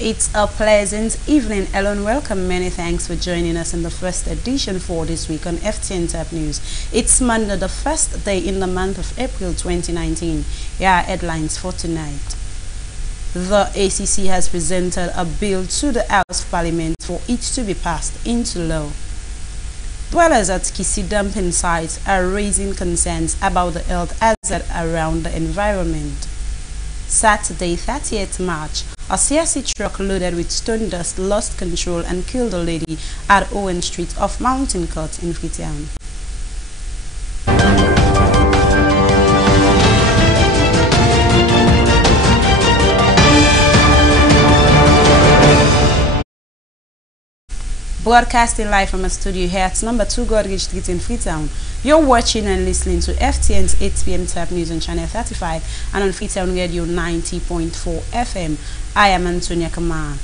It's a pleasant evening. Ellen, welcome. Many thanks for joining us in the first edition for this week on FTN Tap News. It's Monday, the first day in the month of April 2019. Here are headlines for tonight. The ACC has presented a bill to the House of Parliament for it to be passed into law. Dwellers at Kisi dumping sites are raising concerns about the health hazard around the environment. Saturday, 30th March, a CSC truck loaded with stone dust lost control and killed a lady at Owen Street off Mountain Court in Freetown. Broadcasting live from a studio here at number 2 Godrich Street in Freetown. You're watching and listening to FTN's 8 p.m. Tap News on Channel 35 and on Freetown Radio 90.4 FM. I am Antonia Kamara.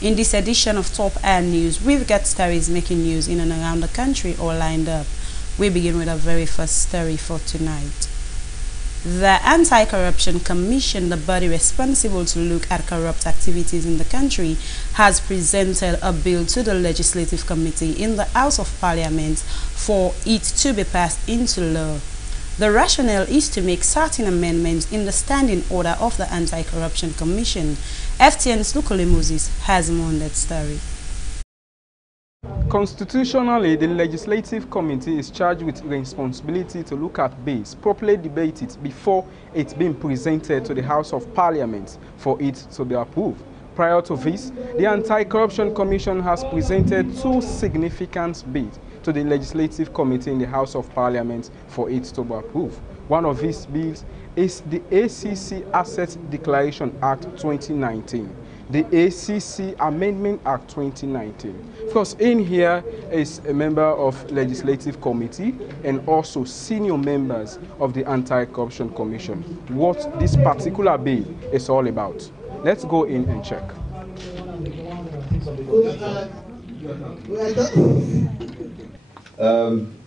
In this edition of Top Air News, we've got stories making news in and around the country all lined up. We begin with our very first story for tonight. The Anti-Corruption Commission, the body responsible to look at corrupt activities in the country, has presented a bill to the Legislative Committee in the House of Parliament for it to be passed into law. The rationale is to make certain amendments in the standing order of the Anti-Corruption Commission. FTN's Lukole Moses has more on that story. Constitutionally, the Legislative Committee is charged with the responsibility to look at bills, properly debate it before it's being presented to the House of Parliament for it to be approved. Prior to this, the Anti-Corruption Commission has presented 2 significant bills to the Legislative Committee in the House of Parliament for it to be approved. One of these bills is the ACC Asset Declaration Act 2019. The ACC Amendment Act 2019. Of course, in here is a member of Legislative Committee and also senior members of the Anti-Corruption Commission. What this particular bill is all about. Let's go in and check.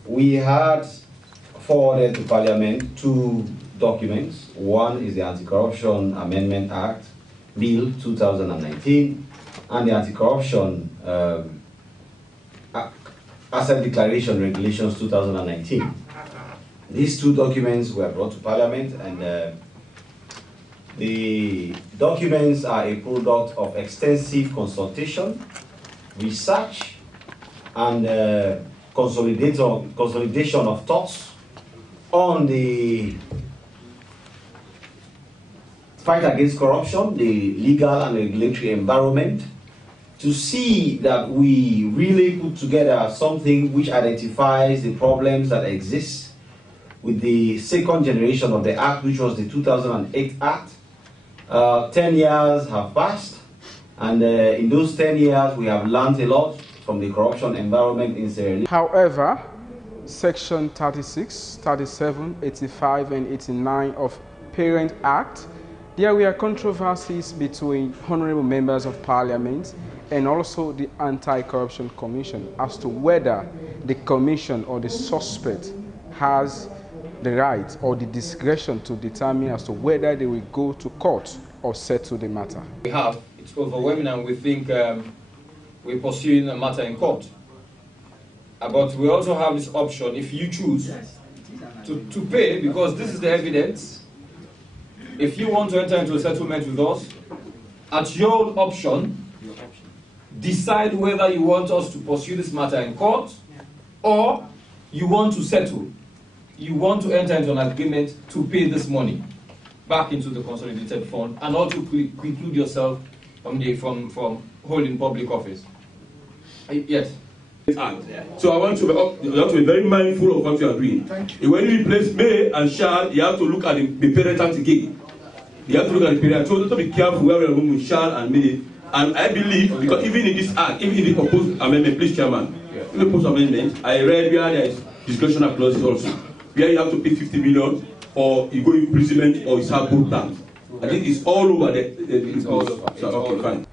We had forwarded to Parliament 2 documents. One is the Anti-Corruption Amendment Act Bill 2019 and the Anti-Corruption Asset Declaration Regulations 2019. These 2 documents were brought to Parliament, and the documents are a product of extensive consultation, research, and consolidation of thoughts on the fight against corruption, the legal and regulatory environment, to see that we really put together something which identifies the problems that exist with the second generation of the Act, which was the 2008 Act. 10 years have passed, and in those 10 years we have learned a lot from the corruption environment in Sierra Leone. However, Section 36, 37, 85, and 89 of Parent Act, there were controversies between honorable members of Parliament and also the Anti-Corruption Commission as to whether the commission or the suspect has the right or the discretion to determine as to whether they will go to court or settle the matter. We have, it's overwhelming, and we think we're pursuing a matter in court. But we also have this option, if you choose to pay, because this is the evidence. If you want to enter into a settlement with us, at your option, decide whether you want us to pursue this matter in court or you want to settle. You want to enter into an agreement to pay this money back into the consolidated fund and also preclude yourself from holding public office. Yes. So I want you have to be very mindful of what you are doing. When you replace may and shall, you have to look at the parental again. You have to look at the parent. So you have to be careful where we are going with shall and may. And I believe, because even in this act, even in the proposed amendment, please, Chairman, in the proposed amendment, I read where there is discretionary clauses also, where you have to pay 50 million or you go in imprisonment or it's hard terms. I think it's all over the fine.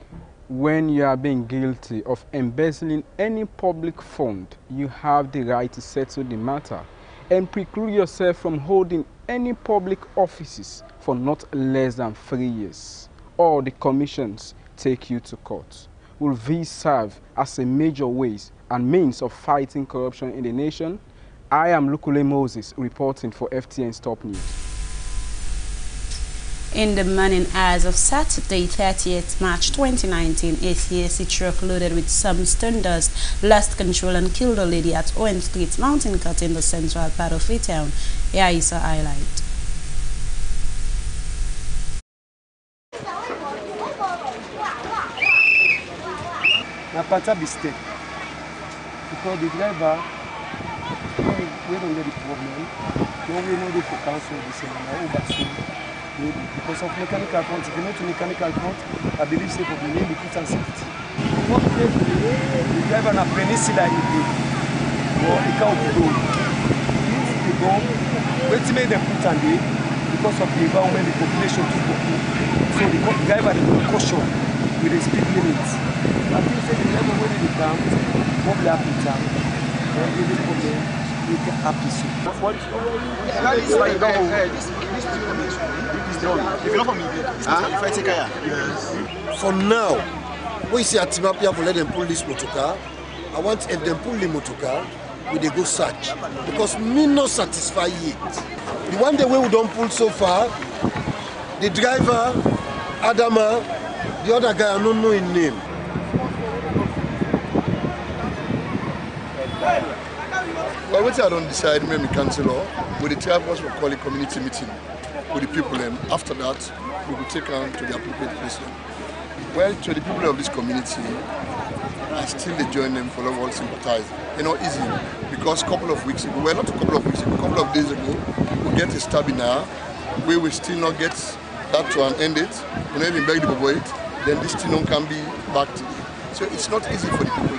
When you are being guilty of embezzling any public fund, you have the right to settle the matter and preclude yourself from holding any public offices for not less than 3 years. All the commissions take you to court. Will these serve as a major ways and means of fighting corruption in the nation? I am Lukule Moses reporting for FTN's Top News. In the morning hours of Saturday, 30th March 2019, a CSC truck loaded with some stone dust lost control and killed a lady at Owen Street, Mountain Cut in the central part of Freetown. Here is a highlight. Napata mistake because the driver we don't get the problem. No, we know they for cancel this maybe because of mechanical fault. If you know to mechanical fault, I believe say for the name the put and safety. What the driver na peninsula he did, or he can't go. He go. Wait till they put and day because of the environment, the population too go. So the driver dey caution with the speed limit. I think say the driver when they come, what will happen to him? Any problem, we get happy soon. That is why you don't hold. If you're not from me, if I take care. Yes. For now, we see a team up here for let them pull this motor car. I want if them pull the motor car, we they go search because me not satisfied yet. The one day we don't pull so far, the driver, Adama, the other guy I don't know his name. Well, what I don't decide, maybe councillor, with the drivers will call a community meeting with the people, and after that, we will take on to the appropriate place. Well, to the people of this community, I still join them for the world sympathize. You know, easy, because a couple of weeks ago, well, not a couple of weeks ago, a couple of days ago, we get a stab in our, we will still not get that to an end it, we not even beg the people it, then this thing can be backed. So it's not easy for the people.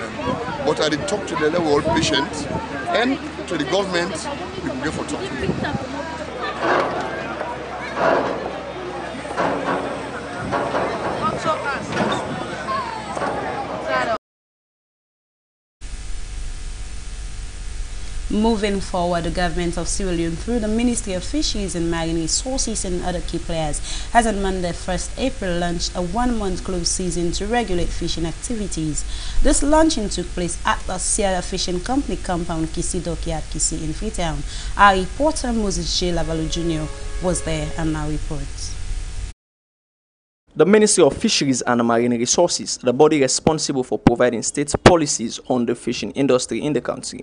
But I did talk to the level of patients and to the government, we will go for talking. Moving forward, the government of Sierra Leone, through the Ministry of Fisheries and Marine Resources and other key players, has on Monday, 1st April, launched a one-month closed season to regulate fishing activities. This launching took place at the Sierra Fishing Company compound, Kisi Dockyard, Kisi in Freetown. Our reporter Moses J. Lavalu Jr. was there and now reports. The Ministry of Fisheries and Marine Resources, the body responsible for providing state policies on the fishing industry in the country,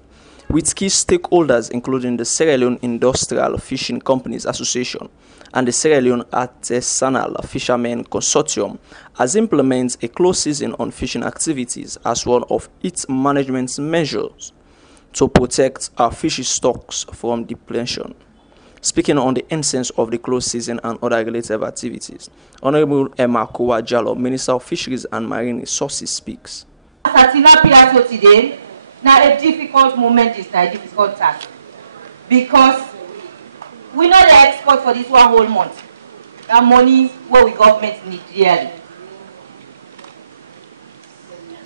with key stakeholders including the Sierra Leone Industrial Fishing Companies Association and the Sierra Leone Artisanal Fishermen Consortium, has implemented a closed season on fishing activities as one of its management measures to protect our fishery stocks from depletion. Speaking on the essence of the closed season and other related activities, Honorable Emma Kowa Jallo, Minister of Fisheries and Marine Resources, speaks. Today, now a difficult moment is now a difficult task because we know the export for this one whole month. That money where we government need dearly.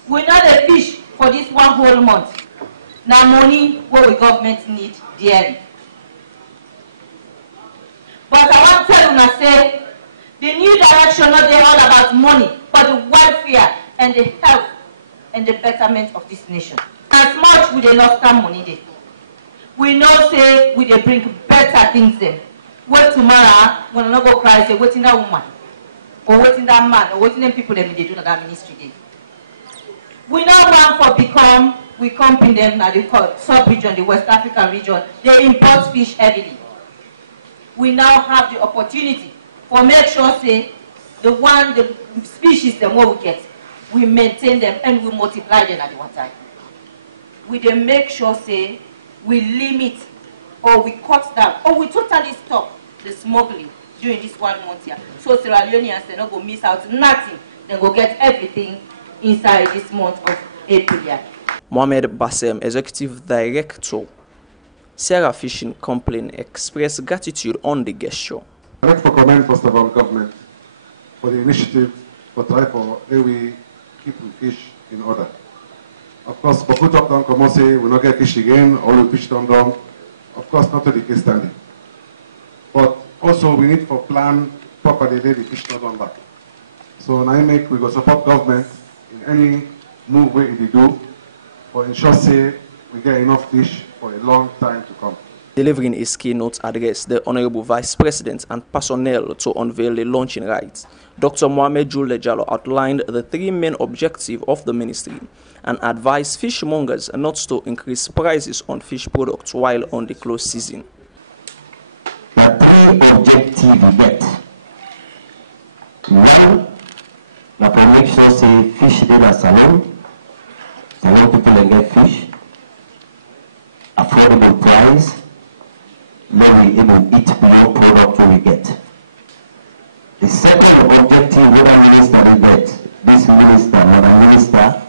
We know the fish for this one whole month. Now money where we government need dearly. But I want to tell you, I say, the new direction not there all about money, but the welfare and the health and the betterment of this nation. As much we they lost time money there. We know say we they bring better things there. Wait tomorrow when I not go cry say waiting that woman or waiting that man or waiting them people that they do that ministry there. We now want for become we company them now the sub-region, the West African region, they import fish heavily. We now have the opportunity for make sure say the species the more we get, we maintain them and we multiply them at the one time. We then make sure say we limit or we cut down or we totally stop the smuggling during this 1 month here. So Sierra Leoneans they not go miss out nothing, they go get everything inside this month of April here. Mohamed Bassem, Executive Director, Sierra Fishing Company, expressed gratitude on the gesture. I'd like to commend first of all government for the initiative for try for we keep the fish in order. Of course, but put up down come say we not get fish again, or we fish down. Of course, not to the case standing. But also we need to plan properly the fish not on back. So now we go support government in any move where they do for ensure say we get enough fish for a long time to come. Delivering his keynote address, the Honorable Vice President and personnel to unveil the launching rites, Dr. Mohamed Jule Jallo outlined the three main objectives of the ministry and advised fishmongers not to increase prices on fish products while on the close season. The three objectives we get. One, to make sure say fish did a salon people can get fish, affordable price, where we able eat below product we get. The second objective minister we get, this minister, another minister,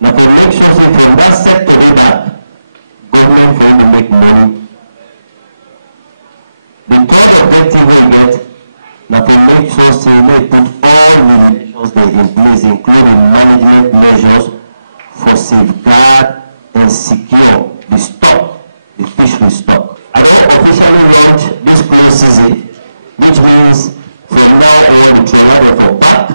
now to make sure that from that sector together, government for to make money. The third objective we get, now to make sure that we put all the measures they in place, including management measures for safeguard and secure the stock, the fishery stock. I officially launched this process, which means from now on to for back.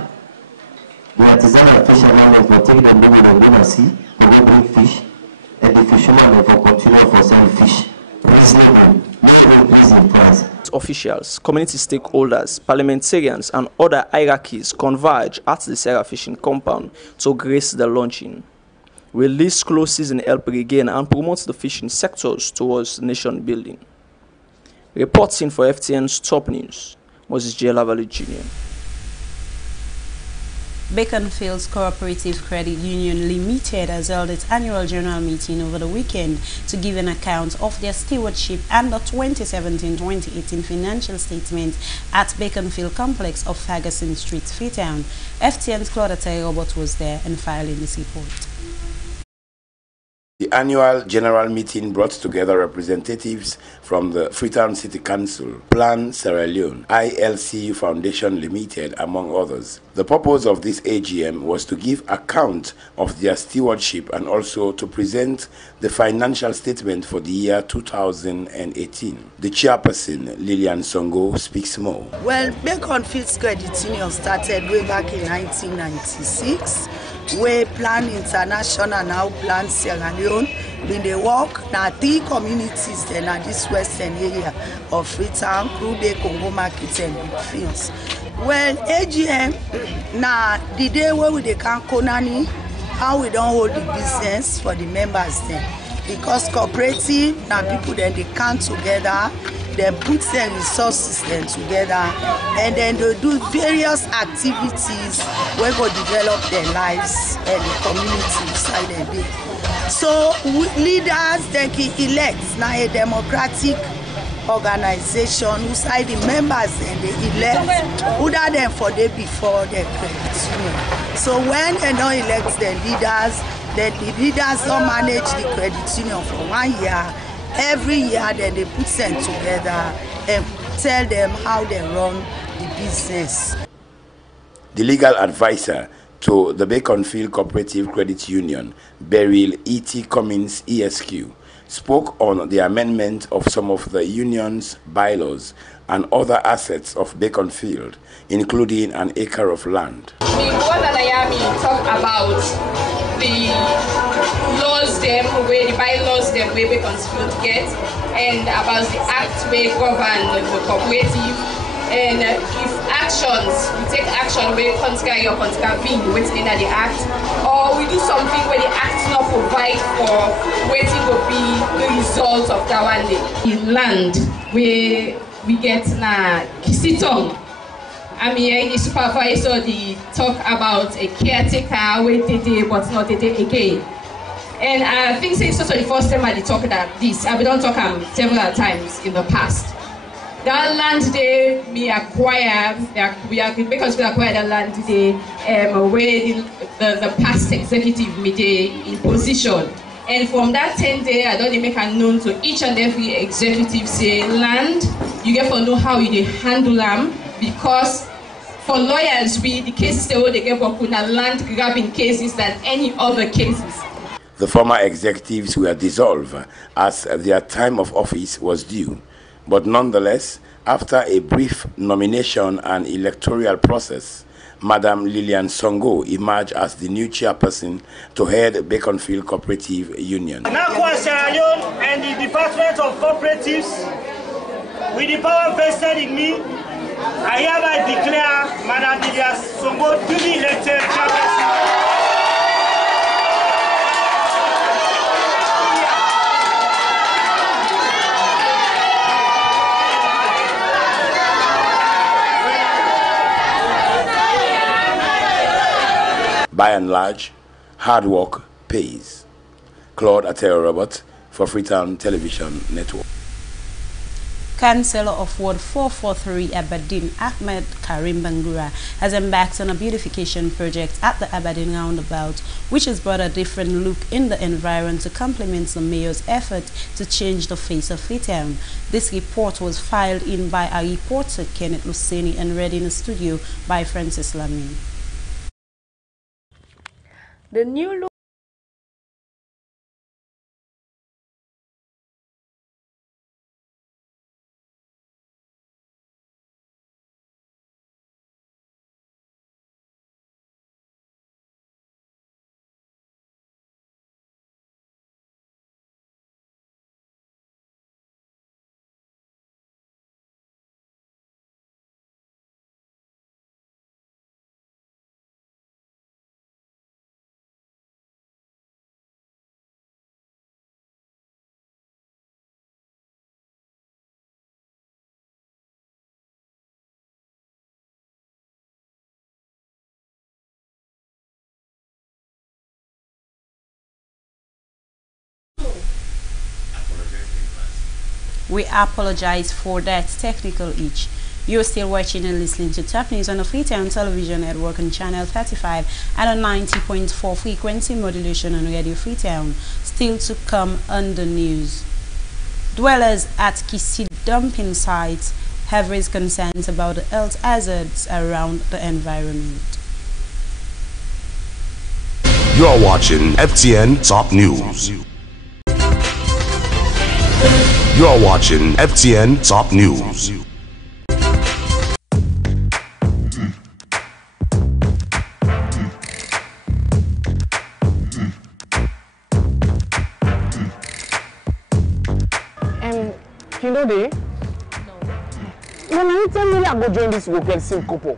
The artisanal fishermen will take them over the river sea to go bring fish, and the fishermen will continue for selling fish. Reasonable, not increasing price. Officials, community stakeholders, parliamentarians, and other hierarchies converge at the Sarah Fishing Compound to grace the launching. Will this close season help regain and promote the fishing sectors towards nation building? Reporting for FTN's Top News, Moses J. Lavalley Jr. Beaconsfield's Cooperative Credit Union Limited has held its annual general meeting over the weekend to give an account of their stewardship and the 2017-2018 financial statement at Beaconsfield Complex of Ferguson Street, Freetown. FTN's Claudia Robert was there and filing this report. The annual general meeting brought together representatives from the Freetown City Council, Plan Sierra Leone, ILC Foundation Limited, among others. The purpose of this AGM was to give account of their stewardship and also to present the financial statement for the year 2018. The chairperson, Lillian Songo, speaks more. Well, Beaconsfield's Credit Union started way back in 1996. We Plan International now Plan Sierra Leone. When they work, now 3 communities then at this western area of Freetown, Krube, Congo Market and Beaconsfield. Well, AGM, now the day where we can Konani, how we don't hold the business for the members then. Because cooperative, now people then they come together, they put their resources then together, and then they do various activities where go develop their lives and the community side of it. So leaders they can elect now a democratic organization who side the members and they elect other than for the before the credit union. So when they don't elect the leaders, then the leaders don't manage the credit union for 1 year. Every year then they put them together and tell them how they run the business. The legal advisor to the Beaconsfield Cooperative Credit Union, Beryl E.T. Cummins, ESQ, spoke on the amendment of some of the union's bylaws and other assets of Beaconsfield, including an acre of land. Talk about the laws them, where the bylaws them, where Beaconsfield get, and about the act where govern the cooperative. And if actions, we take action where contrary or contravene within the act, or we do something where the act not provide for waiting will be the result of that one day. In land where we get na Kisitong. I mean, the supervisor they talk about a caretaker where they did but not they did again. And I think it's also the first time I talk about this. I don't talk several times in the past. That land they we acquire, because we acquire that land they where the past executive me in position. And from that 10 day, I don't make a known to each and every executive say land, you get to know how you handle them, because for lawyers the cases they get work with land grabbing cases than any other cases. The former executives were dissolved as their time of office was due. But nonetheless, after a brief nomination and electoral process, Madam Lillian Songo emerged as the new chairperson to head Beaconfield Cooperative Union. NACWA Sierra Leone and the Department of Cooperatives, with the power vested in me, I hereby declare Madam Lillian Songo duly elected chairperson. By and large, hard work pays. Claude Ateo Robert for Freetown Television Network. Councillor of Ward 443 Aberdeen, Ahmed Karim Bangura, has embarked on a beautification project at the Aberdeen roundabout, which has brought a different look in the environment to complement the mayor's effort to change the face of Freetown. This report was filed in by our reporter Kenneth Luseni and read in the studio by Francis Lamin. The new look We apologize for that technical itch. You're still watching and listening to Top News on the Freetown Television Network on Channel 35 and on 90.4 frequency modulation on Radio Freetown. Still to come on the news. Dwellers at Kisi dumping sites have raised concerns about the health hazards around the environment. You are watching FTN Top News. You are watching FTN Top News. You know they? No. When you tell me I go join this local SIM couple,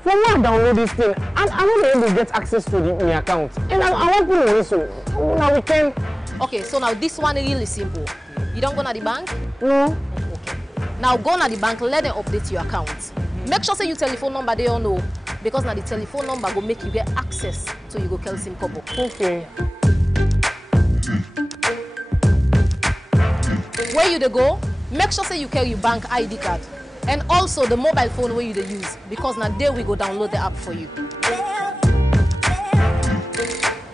for me I download this thing and I want to able to get access to my account. And I want to know so now we can. Okay, so now this one is really simple. You don't go to the bank? No. Okay. Now go to the bank, let them update your account. Make sure say your telephone number they all know, because now the telephone number will make you get access to you go call SIM couple. Okay. Where you they go? Make sure say you carry your bank ID card and also the mobile phone where you they use, because now there we go download the app for you.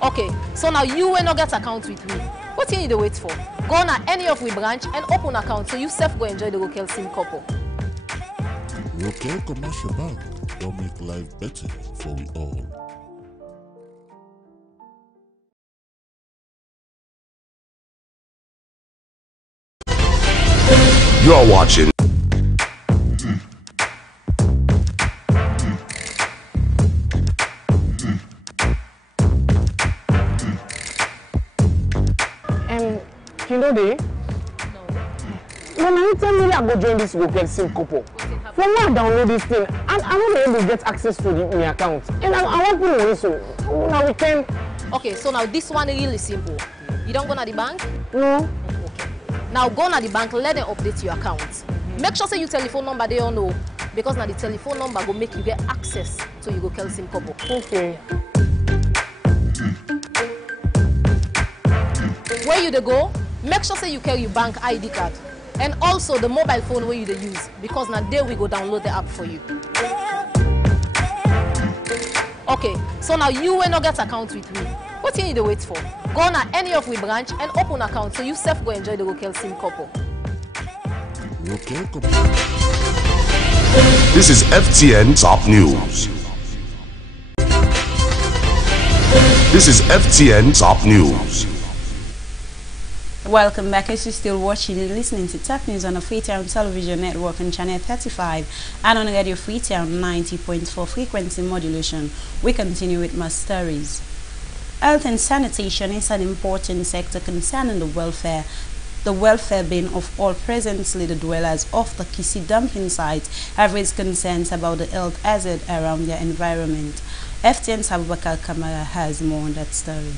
Okay, so now you will not get account with me. What you need to wait for? Go to any of we branch and open account so you self go enjoy the local SIM couple. Local commercial bank will make life better for we all. You are watching you know they? No. When you tell me I go join this local SIM couple, for me I download this thing and I want to able to get access to my account. And I want to know so now we can. Okay, so now this one is really simple. You don't go to the bank? No. Okay. Now go to the bank, let them update your account. Make sure say your telephone number they all know, because now the telephone number will make you get access to you go call SIM couple. Okay. Where you they go? Make sure say you carry your bank ID card and also the mobile phone where you they use, because now there we go download the app for you. Okay, so now you will not get account with me. What you need to wait for? Go to any of we branch and open account so you self go enjoy the local SIM couple. This is FTN Top News. This is FTN Top News. Welcome back. As you're still watching and listening to Tap News on the Freetown Television Network on Channel 35 and on Radio Freetown 90.4 frequency modulation, we continue with more stories. Health and sanitation is an important sector concerning the welfare being of all. Presently, the dwellers of the Kisi dumping site have raised concerns about the health hazard around their environment. FTN's Abubakar Kamara has more on that story.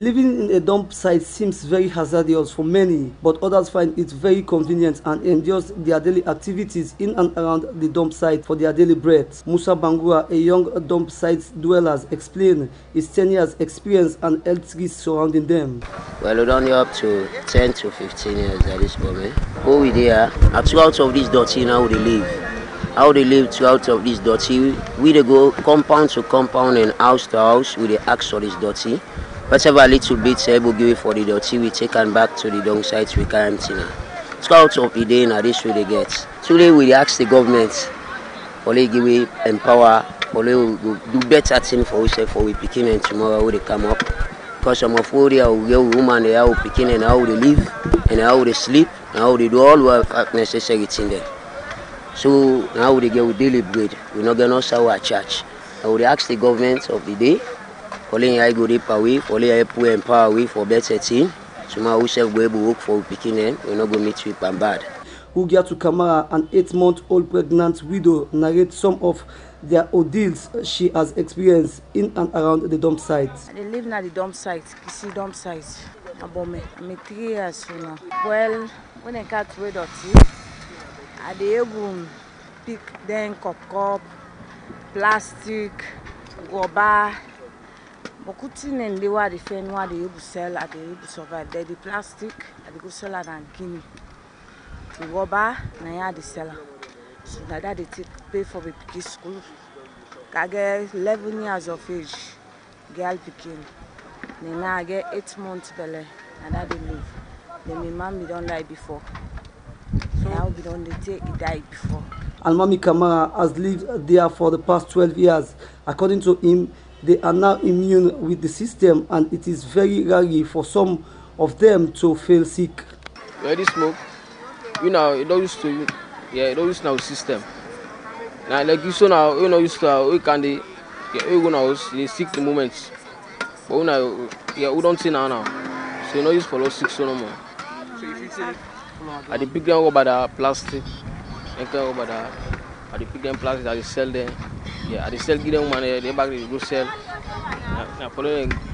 Living in a dump site seems very hazardous for many, but others find it very convenient and endures their daily activities in and around the dump site for their daily bread. Musa Bangura, a young dump site dweller, explained his 10 years experience and health risks surrounding them. Well, we're only up to 10 to 15 years at this moment. What we there, throughout of this dirty, now they live. How they live throughout of this dirty, we they go compound to compound and house to house, we they ask for this dirty. Whatever little bits able to give it for the dirty, we take and back to the dung sites we carry empty now. Throughout of the day, now this way they get. Today we ask the government for they give it empower, for they do better thing for us, for we picking and tomorrow they come up. Because some of all the women they are picking and how they live and how they sleep and how they do all work necessary thing there. So now we get with daily bread. We're not gonna sell our church. I would ask the government of the day. Only I go deep away, only I put empower away for better thing. So my we go able work for picking and we're not going to meet with bad. Ugiatu Kamara, an 8-month-old pregnant widow, narrates some of their ordeals she has experienced in and around the dump site. I live at the dump site, Kisi dump site. I'm 3 years now. Well, when I got rid of it, I dey able pick then cup, plastic, rubber. Bokutin and they were the fan what they able to sell at the able to survive. They the plastic, they go sell at and Guinea. The rubber, na the seller. So that they take pay for the picking school. I get 11 years of age, girl picking. Then I get 8 months belly, and that they live. Then my mom don't die before. So now we don't take it died before. Almami Kamara has lived there for the past 12 years. According to him, they are now immune with the system, and it is very rare for some of them to feel sick. Where they smoke, you know, it don't used to, it don't use now system. Now, like you saw now, you know, used to, we can they go now, they sick the moments. But we now, we don't see now. So you know, use follow sick so no more. So if you say, I the big them over the plastic, and go over the, I the big them plastic that they sell there. Yeah, they sell give them money, they back they go sell.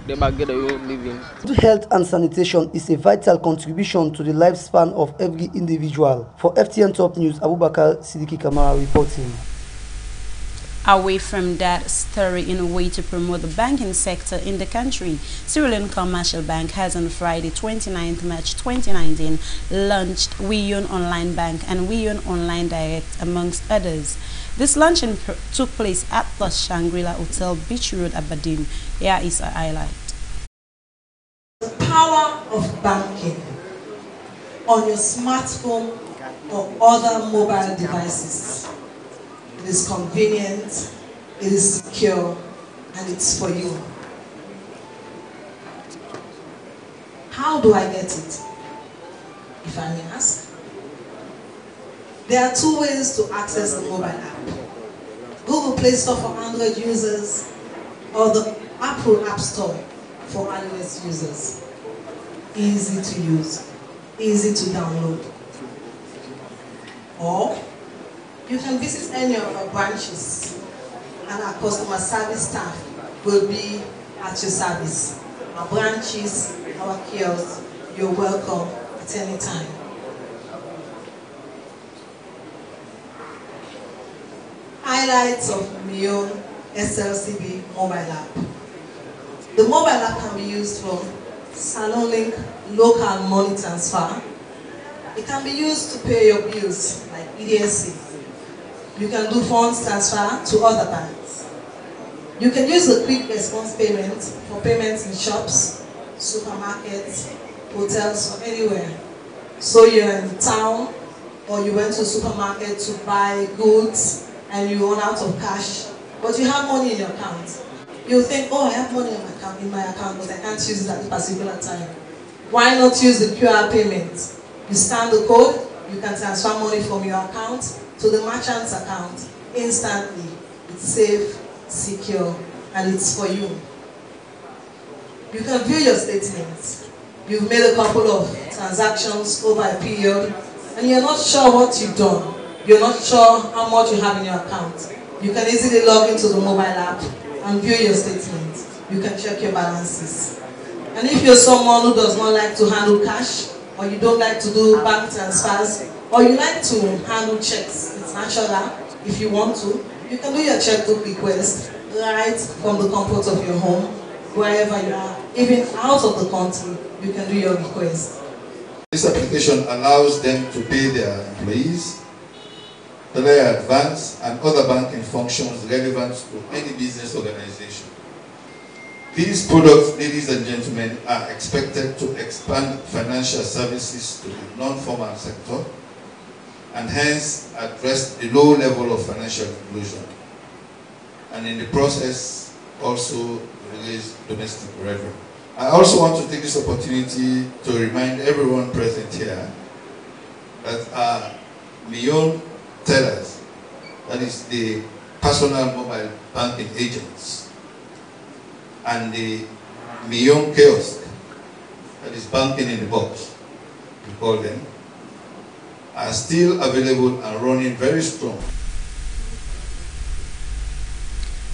They back get a living. Good health and sanitation is a vital contribution to the lifespan of every individual. For FTN Top News, Abubakar Sidiki Kamara reporting. Away from that story, in a way to promote the banking sector in the country, Sierra Leone Commercial Bank has on Friday, 29th March 2019, launched WeYoon Online Bank and WeYoon Online Direct, amongst others. This launching took place at the Shangri-La Hotel, Beach Road, Aberdeen. Here is a highlight. The power of banking on your smartphone or other mobile devices. It is convenient, it is secure, and it's for you. How do I get it, if I may ask? There are two ways to access the mobile app. Google Play Store for Android users or the Apple App Store for iOS users. Easy to use, easy to download. Or you can visit any of our branches and our customer service staff will be at your service. Our branches, our kiosks, you're welcome at any time. Highlights of WeYoon SLCB mobile app. The mobile app can be used for Salon Link local money transfer. It can be used to pay your bills like EDSC. You can do funds transfer to other banks. You can use the quick response payment for payments in shops, supermarkets, hotels, or anywhere. So you're in town or you went to a supermarket to buy goods and you run out of cash, but you have money in your account. You think, oh, I have money in my account, but I can't use it at a particular time. Why not use the QR payment? You scan the code, you can transfer money from your account to the merchant's account instantly. It's safe, secure, and it's for you. You can view your statements. You've made a couple of transactions over a period, and you're not sure what you've done. You're not sure how much you have in your account. You can easily log into the mobile app and view your statement. You can check your balances. And if you're someone who does not like to handle cash, or you don't like to do bank transfers, or you like to handle checks, it's natural. If you want to, you can do your checkbook request right from the comfort of your home, wherever you are. Even out of the country, you can do your request. This application allows them to pay their employees, their advance, and other banking functions relevant to any business organization. These products, ladies and gentlemen, are expected to expand financial services to the non-formal sector and hence address the low level of financial inclusion, and in the process also release domestic revenue. I also want to take this opportunity to remind everyone present here that our Million tellers, that is the personal mobile banking agents, and the Million kiosk, that is banking in the box, we call them, are still available and running very strong.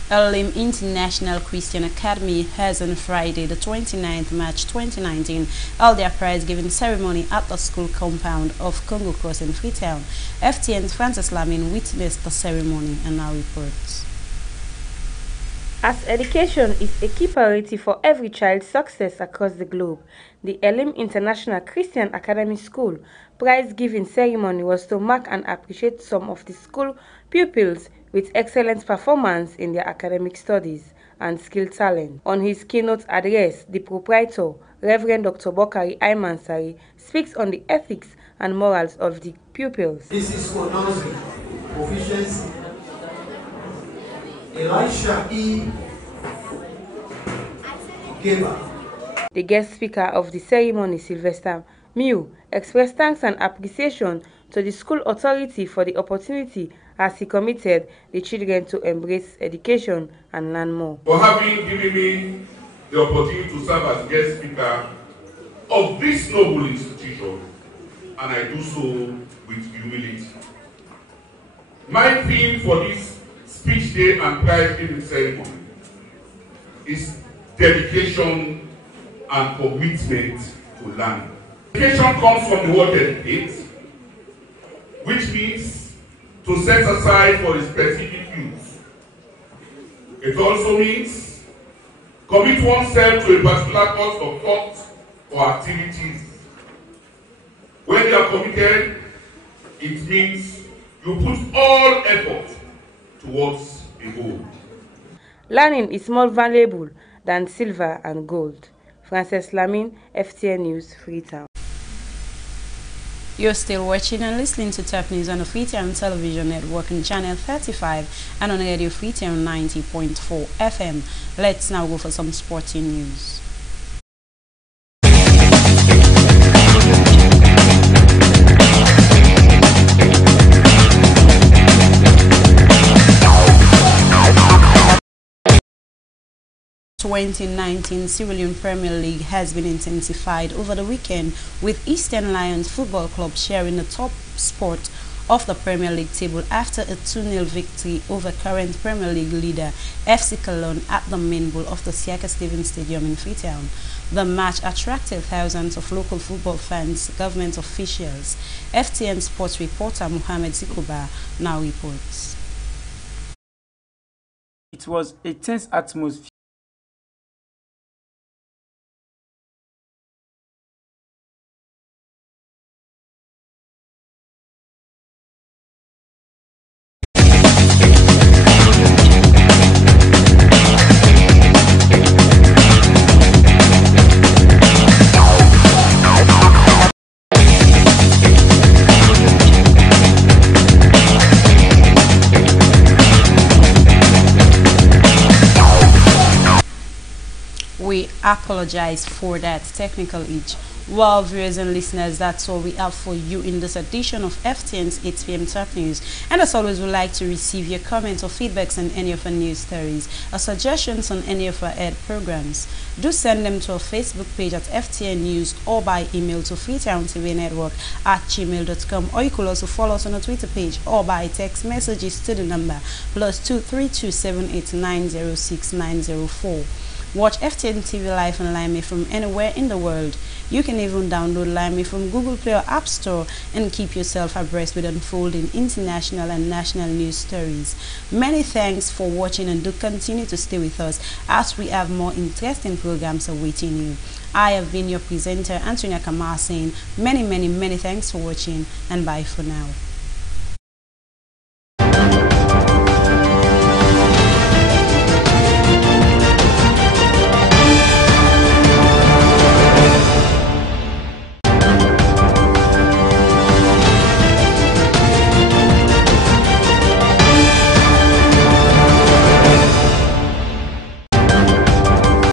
Elim International Christian Academy has on Friday, the 29th March 2019, held their prize-giving ceremony at the school compound of Congo Cross in Freetown. FTN's Francis Lamin witnessed the ceremony and now reports. As education is a key priority for every child's success across the globe, the Elim International Christian Academy School prize-giving ceremony was to mark and appreciate some of the school pupils with excellent performance in their academic studies and skill talent. On his keynote address, the proprietor, Reverend Dr. Bokari Aymansari, speaks on the ethics and morals of the pupils. This is for nursery, proficiency, Elisha E. Geba. The guest speaker of the ceremony, Sylvester Mew, expressed thanks and appreciation to the school authority for the opportunity as he committed the children to embrace education and learn more. For having given me the opportunity to serve as guest speaker of this noble institution, and I do so with humility. My theme for this speech day and prize giving ceremony is dedication and commitment to learning. Dedication comes from the word dedicate, which means to set aside for a specific use. It also means commit oneself to a particular course of thought or activities. When you are committed, it means you put all effort towards a goal. Learning is more valuable than silver and gold. Francis Lamin, FTN News, Freetown. You're still watching and listening to Top News on the Freetown Television Network on Channel 35 and on Radio Freetown 90.4 FM. Let's now go for some sporting news. The 2019 Sierra Leone Premier League has been intensified over the weekend, with Eastern Lions Football Club sharing the top spot of the Premier League table after a 2-0 victory over current Premier League leader FC Cologne at the main bowl of the Siaka Stevens Stadium in Freetown. The match attracted thousands of local football fans, government officials. FTN sports reporter Mohamed Zikuba now reports. It was a tense atmosphere. We apologize for that technical itch. Well, viewers and listeners, that's all we have for you in this edition of FTN's 8 p.m. Top News. And as always, we'd like to receive your comments or feedbacks on any of our news stories or suggestions on any of our aired programs. Do send them to our Facebook page at FTN News or by email to freetowntv@gmail.com, or you could also follow us on our Twitter page or by text messages to the number +232 789 06904. Watch FTN TV live on Lime from anywhere in the world. You can even download Lime from Google Play or App Store and keep yourself abreast with unfolding international and national news stories. Many thanks for watching, and do continue to stay with us as we have more interesting programs awaiting you. I have been your presenter, Antonia Kamar, saying many thanks for watching, and bye for now.